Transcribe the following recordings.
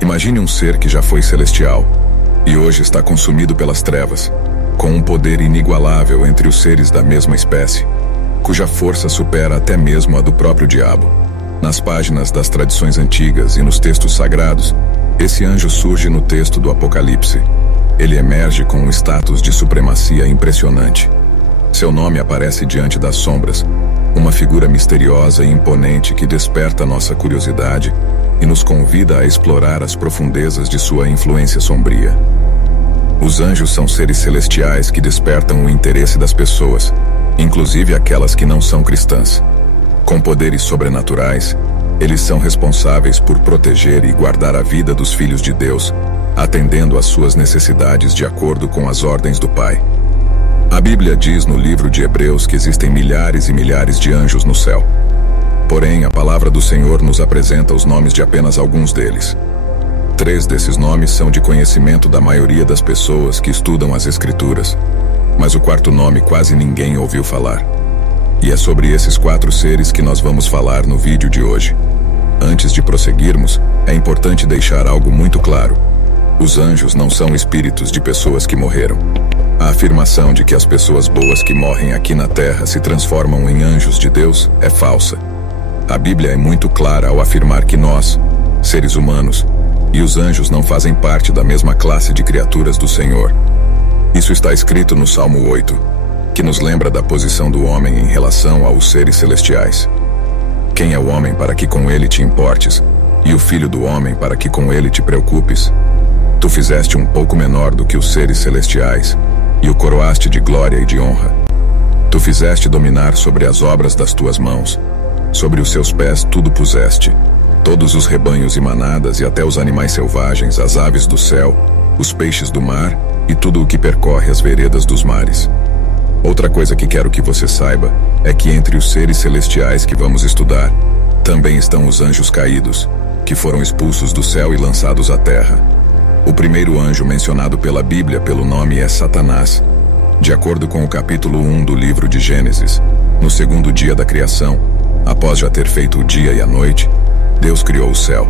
Imagine um ser que já foi celestial e hoje está consumido pelas trevas, com um poder inigualável entre os seres da mesma espécie, cuja força supera até mesmo a do próprio diabo. Nas páginas das tradições antigas e nos textos sagrados, esse anjo surge no texto do Apocalipse. Ele emerge com um status de supremacia impressionante. Seu nome aparece diante das sombras, uma figura misteriosa e imponente que desperta nossa curiosidade e nos convida a explorar as profundezas de sua influência sombria. Os anjos são seres celestiais que despertam o interesse das pessoas, inclusive aquelas que não são cristãs. Com poderes sobrenaturais, eles são responsáveis por proteger e guardar a vida dos filhos de Deus, atendendo às suas necessidades de acordo com as ordens do Pai. A Bíblia diz no livro de Hebreus que existem milhares e milhares de anjos no céu. Porém, a palavra do Senhor nos apresenta os nomes de apenas alguns deles. 3 desses nomes são de conhecimento da maioria das pessoas que estudam as Escrituras, mas o 4º nome quase ninguém ouviu falar. E é sobre esses 4 seres que nós vamos falar no vídeo de hoje. Antes de prosseguirmos, é importante deixar algo muito claro. Os anjos não são espíritos de pessoas que morreram. A afirmação de que as pessoas boas que morrem aqui na Terra se transformam em anjos de Deus é falsa. A Bíblia é muito clara ao afirmar que nós, seres humanos, e os anjos não fazem parte da mesma classe de criaturas do Senhor. Isso está escrito no Salmo 8, que nos lembra da posição do homem em relação aos seres celestiais. Quem é o homem para que com ele te importes, e o filho do homem para que com ele te preocupes? Tu fizeste um pouco menor do que os seres celestiais, e o coroaste de glória e de honra. Tu fizeste dominar sobre as obras das tuas mãos. Sobre os seus pés tudo puseste, todos os rebanhos e manadas e até os animais selvagens, as aves do céu, os peixes do mar e tudo o que percorre as veredas dos mares. Outra coisa que quero que você saiba é que entre os seres celestiais que vamos estudar, também estão os anjos caídos, que foram expulsos do céu e lançados à terra. O primeiro anjo mencionado pela Bíblia pelo nome é Satanás. De acordo com o capítulo 1 do livro de Gênesis, no 2º dia da criação, após já ter feito o dia e a noite, Deus criou o céu.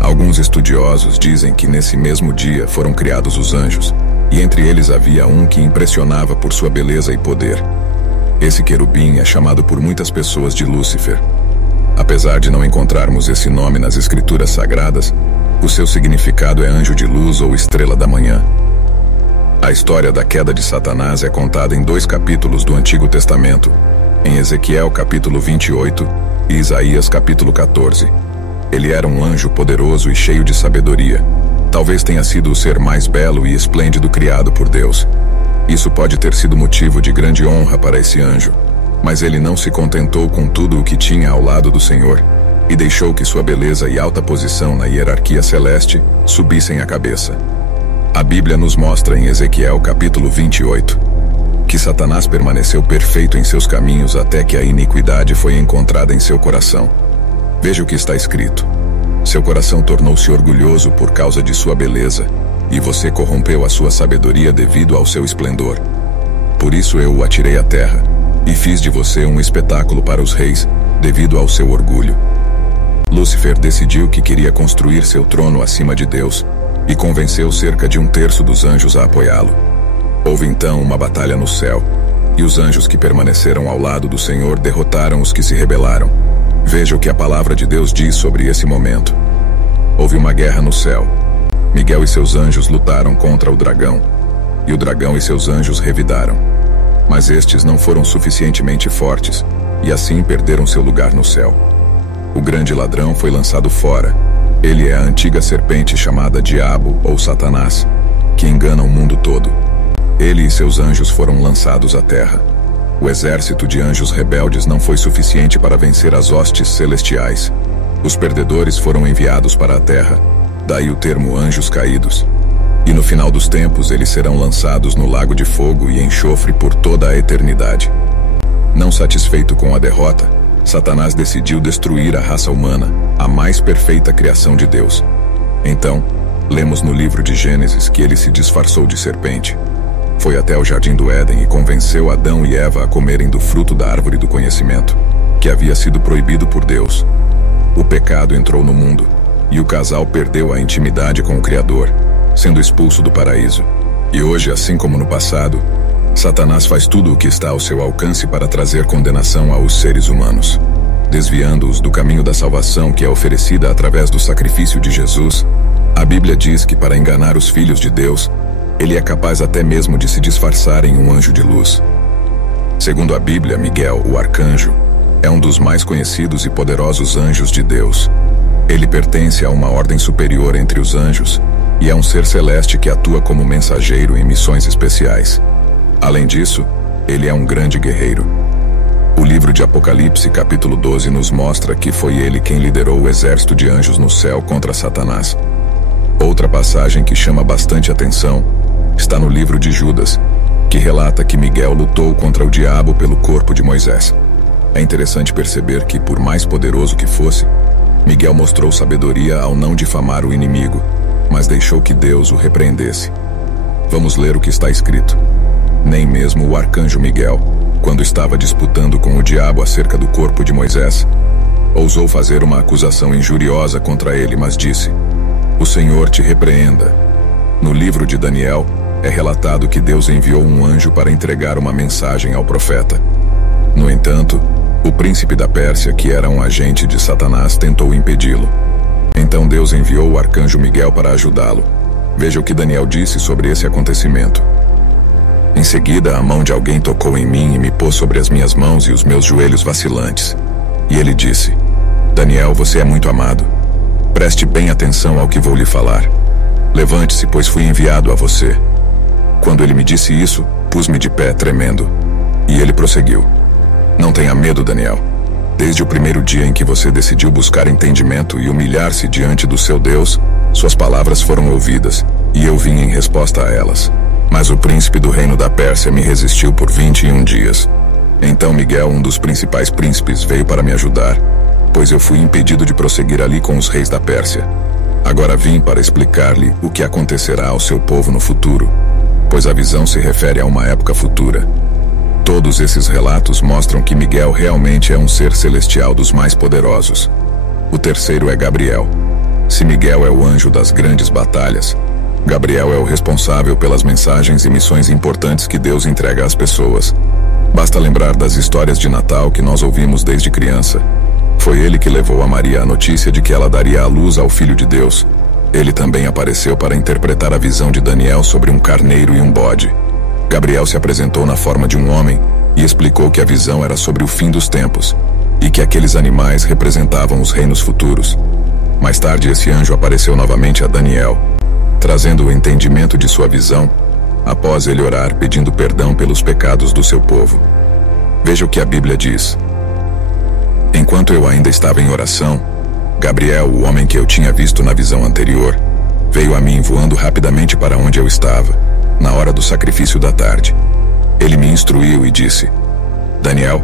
Alguns estudiosos dizem que nesse mesmo dia foram criados os anjos, e entre eles havia um que impressionava por sua beleza e poder. Esse querubim é chamado por muitas pessoas de Lúcifer. Apesar de não encontrarmos esse nome nas Escrituras Sagradas, o seu significado é anjo de luz ou estrela da manhã. A história da queda de Satanás é contada em 2 capítulos do Antigo Testamento, em Ezequiel capítulo 28 e Isaías capítulo 14. Ele era um anjo poderoso e cheio de sabedoria. Talvez tenha sido o ser mais belo e esplêndido criado por Deus. Isso pode ter sido motivo de grande honra para esse anjo, mas ele não se contentou com tudo o que tinha ao lado do Senhor e deixou que sua beleza e alta posição na hierarquia celeste subissem a cabeça. A Bíblia nos mostra em Ezequiel capítulo 28 que Satanás permaneceu perfeito em seus caminhos até que a iniquidade foi encontrada em seu coração. Veja o que está escrito. Seu coração tornou-se orgulhoso por causa de sua beleza, e você corrompeu a sua sabedoria devido ao seu esplendor. Por isso eu o atirei à terra, e fiz de você um espetáculo para os reis, devido ao seu orgulho. Lúcifer decidiu que queria construir seu trono acima de Deus, e convenceu cerca de 1/3 dos anjos a apoiá-lo. Houve então uma batalha no céu, e os anjos que permaneceram ao lado do Senhor derrotaram os que se rebelaram. Veja o que a palavra de Deus diz sobre esse momento. Houve uma guerra no céu. Miguel e seus anjos lutaram contra o dragão, e o dragão e seus anjos revidaram. Mas estes não foram suficientemente fortes, e assim perderam seu lugar no céu. O grande ladrão foi lançado fora. Ele é a antiga serpente chamada Diabo ou Satanás, que engana o mundo todo. Ele e seus anjos foram lançados à terra. O exército de anjos rebeldes não foi suficiente para vencer as hostes celestiais. Os perdedores foram enviados para a terra, daí o termo anjos caídos. E no final dos tempos eles serão lançados no lago de fogo e enxofre por toda a eternidade. Não satisfeito com a derrota, Satanás decidiu destruir a raça humana, a mais perfeita criação de Deus. Então, lemos no livro de Gênesis que ele se disfarçou de serpente. Foi até o jardim do Éden e convenceu Adão e Eva a comerem do fruto da árvore do conhecimento, que havia sido proibido por Deus. O pecado entrou no mundo, e o casal perdeu a intimidade com o Criador, sendo expulso do paraíso. E hoje, assim como no passado, Satanás faz tudo o que está ao seu alcance para trazer condenação aos seres humanos, desviando-os do caminho da salvação que é oferecida através do sacrifício de Jesus. A Bíblia diz que para enganar os filhos de Deus, ele é capaz até mesmo de se disfarçar em um anjo de luz. Segundo a Bíblia, Miguel, o arcanjo, é um dos mais conhecidos e poderosos anjos de Deus. Ele pertence a uma ordem superior entre os anjos e é um ser celeste que atua como mensageiro em missões especiais. Além disso, ele é um grande guerreiro. O livro de Apocalipse, capítulo 12, nos mostra que foi ele quem liderou o exército de anjos no céu contra Satanás. Outra passagem que chama bastante atenção está no livro de Judas, que relata que Miguel lutou contra o diabo pelo corpo de Moisés. É interessante perceber que, por mais poderoso que fosse, Miguel mostrou sabedoria ao não difamar o inimigo, mas deixou que Deus o repreendesse. Vamos ler o que está escrito. Nem mesmo o arcanjo Miguel, quando estava disputando com o diabo acerca do corpo de Moisés, ousou fazer uma acusação injuriosa contra ele, mas disse: "O Senhor te repreenda." No livro de Daniel, é relatado que Deus enviou um anjo para entregar uma mensagem ao profeta. No entanto, o príncipe da Pérsia, que era um agente de Satanás, tentou impedi-lo. Então Deus enviou o arcanjo Miguel para ajudá-lo. Veja o que Daniel disse sobre esse acontecimento. Em seguida, a mão de alguém tocou em mim e me pôs sobre as minhas mãos e os meus joelhos vacilantes. E ele disse: "Daniel, você é muito amado. Preste bem atenção ao que vou lhe falar. Levante-se, pois fui enviado a você." Quando ele me disse isso, pus-me de pé, tremendo. E ele prosseguiu: "Não tenha medo, Daniel. Desde o primeiro dia em que você decidiu buscar entendimento e humilhar-se diante do seu Deus, suas palavras foram ouvidas, e eu vim em resposta a elas. Mas o príncipe do reino da Pérsia me resistiu por 21 dias. Então Miguel, um dos principais príncipes, veio para me ajudar, pois eu fui impedido de prosseguir ali com os reis da Pérsia. Agora vim para explicar-lhe o que acontecerá ao seu povo no futuro, pois a visão se refere a uma época futura. Todos esses relatos mostram que Miguel realmente é um ser celestial dos mais poderosos. O terceiro é Gabriel. Se Miguel é o anjo das grandes batalhas, Gabriel é o responsável pelas mensagens e missões importantes que Deus entrega às pessoas. Basta lembrar das histórias de Natal que nós ouvimos desde criança. Foi ele que levou a Maria a notícia de que ela daria à luz ao Filho de Deus. Ele também apareceu para interpretar a visão de Daniel sobre um carneiro e um bode. Gabriel se apresentou na forma de um homem e explicou que a visão era sobre o fim dos tempos e que aqueles animais representavam os reinos futuros. Mais tarde, esse anjo apareceu novamente a Daniel, trazendo o entendimento de sua visão, após ele orar pedindo perdão pelos pecados do seu povo. Veja o que a Bíblia diz. Enquanto eu ainda estava em oração, Gabriel, o homem que eu tinha visto na visão anterior, veio a mim voando rapidamente para onde eu estava, na hora do sacrifício da tarde. Ele me instruiu e disse: "Daniel,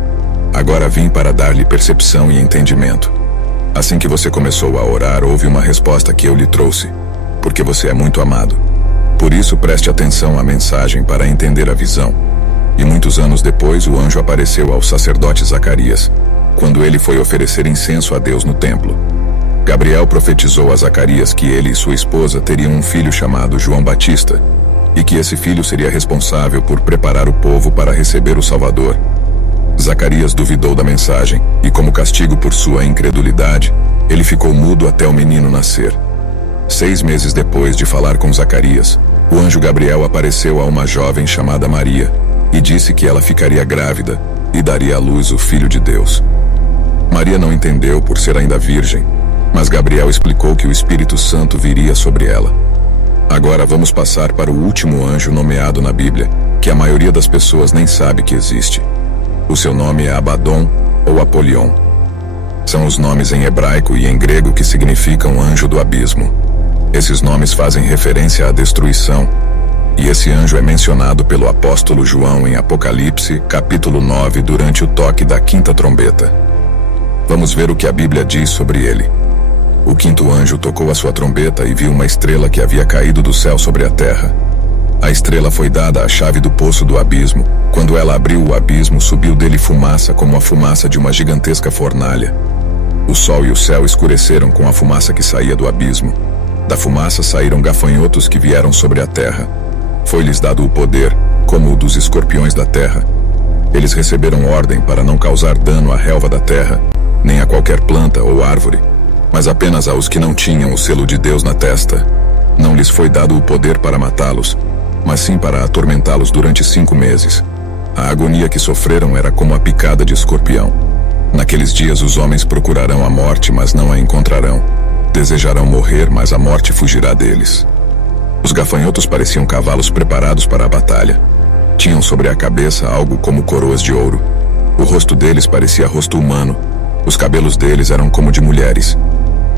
agora vim para dar-lhe percepção e entendimento. Assim que você começou a orar, houve uma resposta que eu lhe trouxe, porque você é muito amado. Por isso, preste atenção à mensagem para entender a visão." E muitos anos depois, o anjo apareceu ao sacerdote Zacarias, quando ele foi oferecer incenso a Deus no templo. Gabriel profetizou a Zacarias que ele e sua esposa teriam um filho chamado João Batista, e que esse filho seria responsável por preparar o povo para receber o Salvador. Zacarias duvidou da mensagem, e como castigo por sua incredulidade, ele ficou mudo até o menino nascer. 6 meses depois de falar com Zacarias, o anjo Gabriel apareceu a uma jovem chamada Maria, e disse que ela ficaria grávida e daria à luz o Filho de Deus. Maria não entendeu por ser ainda virgem, mas Gabriel explicou que o Espírito Santo viria sobre ela. Agora vamos passar para o último anjo nomeado na Bíblia, que a maioria das pessoas nem sabe que existe. O seu nome é Abaddon ou Apolion. São os nomes em hebraico e em grego que significam anjo do abismo. Esses nomes fazem referência à destruição, e esse anjo é mencionado pelo apóstolo João em Apocalipse, capítulo 9, durante o toque da 5ª trombeta. Vamos ver o que a Bíblia diz sobre ele. O 5º anjo tocou a sua trombeta e viu uma estrela que havia caído do céu sobre a terra. A estrela foi dada a chave do poço do abismo. Quando ela abriu o abismo, subiu dele fumaça como a fumaça de uma gigantesca fornalha. O sol e o céu escureceram com a fumaça que saía do abismo. Da fumaça saíram gafanhotos que vieram sobre a terra. Foi-lhes dado o poder, como o dos escorpiões da terra. Eles receberam ordem para não causar dano à relva da terra, nem a qualquer planta ou árvore, mas apenas aos que não tinham o selo de Deus na testa. Não lhes foi dado o poder para matá-los, mas sim para atormentá-los durante 5 meses. A agonia que sofreram era como a picada de escorpião. Naqueles dias os homens procurarão a morte, mas não a encontrarão. Desejarão morrer, mas a morte fugirá deles. Os gafanhotos pareciam cavalos preparados para a batalha. Tinham sobre a cabeça algo como coroas de ouro. O rosto deles parecia rosto humano. Os cabelos deles eram como de mulheres,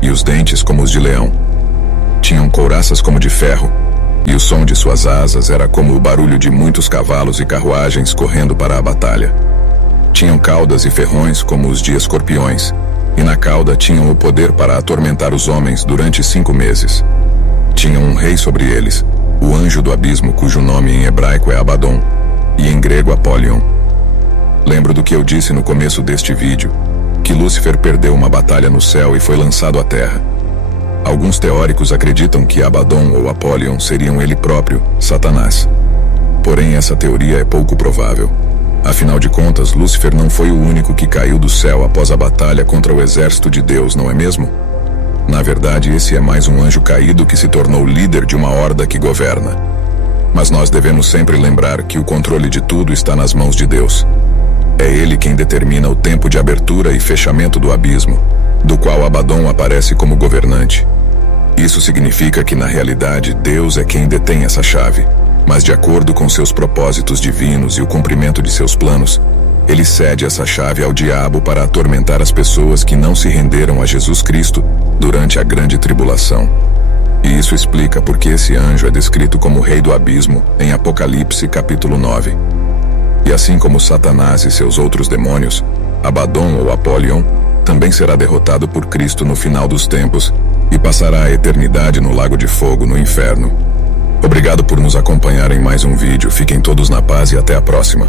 e os dentes como os de leão. Tinham couraças como de ferro, e o som de suas asas era como o barulho de muitos cavalos e carruagens correndo para a batalha. Tinham caudas e ferrões como os de escorpiões, e na cauda tinham o poder para atormentar os homens durante 5 meses. Tinham um rei sobre eles, o anjo do abismo, cujo nome em hebraico é Abaddon, e em grego Apollyon. Lembro do que eu disse no começo deste vídeo, que Lúcifer perdeu uma batalha no céu e foi lançado à terra. Alguns teóricos acreditam que Abaddon ou Apollyon seriam ele próprio, Satanás. Porém, essa teoria é pouco provável. Afinal de contas, Lúcifer não foi o único que caiu do céu após a batalha contra o exército de Deus, não é mesmo? Na verdade, esse é mais um anjo caído que se tornou líder de uma horda que governa. Mas nós devemos sempre lembrar que o controle de tudo está nas mãos de Deus. É Ele quem determina o tempo de abertura e fechamento do abismo, do qual Abaddon aparece como governante. Isso significa que, na realidade, Deus é quem detém essa chave, mas de acordo com seus propósitos divinos e o cumprimento de seus planos, Ele cede essa chave ao diabo para atormentar as pessoas que não se renderam a Jesus Cristo durante a grande tribulação. E isso explica por que esse anjo é descrito como rei do abismo em Apocalipse capítulo 9. E assim como Satanás e seus outros demônios, Abaddon ou Apollyon também será derrotado por Cristo no final dos tempos e passará a eternidade no lago de fogo no inferno. Obrigado por nos acompanhar em mais um vídeo. Fiquem todos na paz e até a próxima.